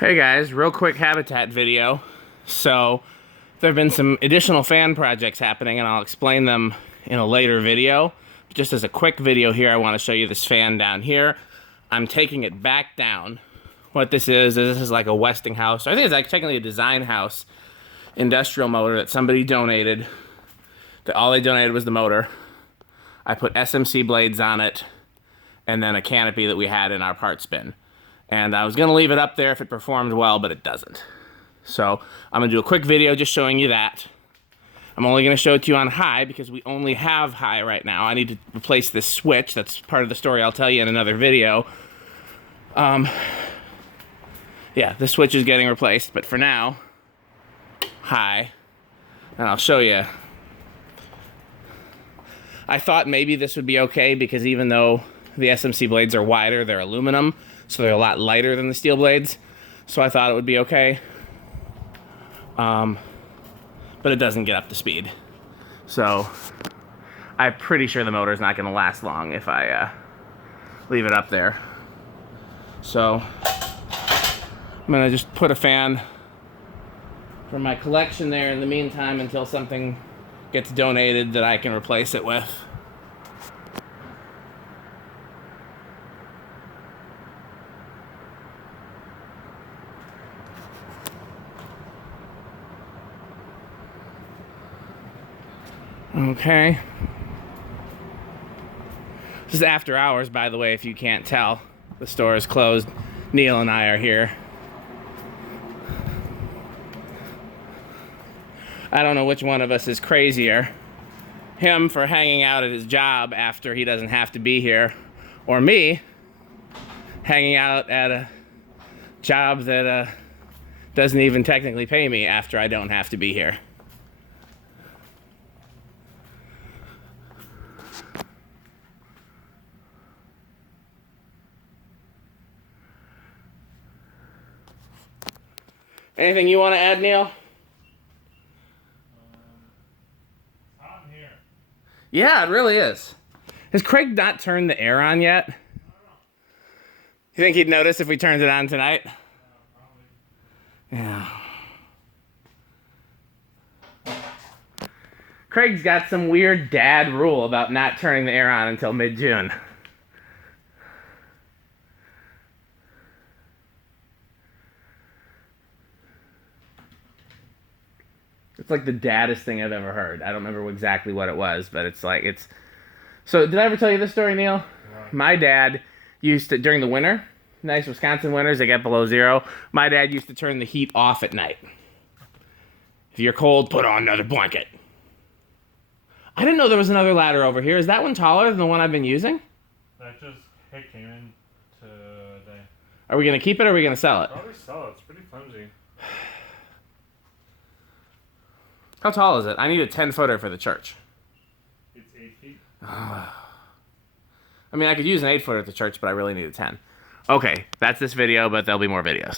Hey guys, real quick habitat video. So there have been some additional fan projects happening and I'll explain them in a later video. Just as a quick video here, I want to show you this fan down here. I'm taking it back down. What this is like a Westinghouse. I think it's like technically a design house industrial motor that somebody donated. All they donated was the motor. I put SMC blades on it and then a canopy that we had in our parts bin. And I was gonna leave it up there if it performed well, but it doesn't. So I'm gonna do a quick video just showing you that. I'm only gonna show it to you on high because we only have high right now. I need to replace this switch. That's part of the story I'll tell you in another video. Yeah, this switch is getting replaced, but for now, high. And I'll show you. I thought maybe this would be okay because even though the SMC blades are wider, they're aluminum, so they're a lot lighter than the steel blades. So I thought it would be okay. But it doesn't get up to speed. So I'm pretty sure the motor's not gonna last long if I leave it up there. So I'm gonna just put a fan from my collection there in the meantime until something gets donated that I can replace it with. Okay. This is after hours, by the way, if you can't tell. The store is closed. Neil and I are here. I don't know which one of us is crazier. Him for hanging out at his job after he doesn't have to be here, or me hanging out at a job that doesn't even technically pay me after I don't have to be here. Anything you want to add, Neil? It's hot in here. Yeah, it really is. Has Craig not turned the air on yet? I don't know. You think he'd notice if we turned it on tonight? Probably. Yeah. Craig's got some weird dad rule about not turning the air on until mid-June. It's like the daddest thing I've ever heard. I don't remember exactly what it was, but it's like, it's... So, did I ever tell you this story, Neil? Right. My dad used to, during the winter, nice Wisconsin winters, they get below zero, my dad used to turn the heat off at night. If you're cold, put on another blanket. I didn't know there was another ladder over here. Is that one taller than the one I've been using? That just came in today. Are we going to keep it or are we going to sell it? Probably sell it. It's pretty flimsy. How tall is it? I need a 10-footer for the church. It's 8 feet. I mean, I could use an 8-footer at the church, but I really need a 10. Okay, that's this video, but there'll be more videos.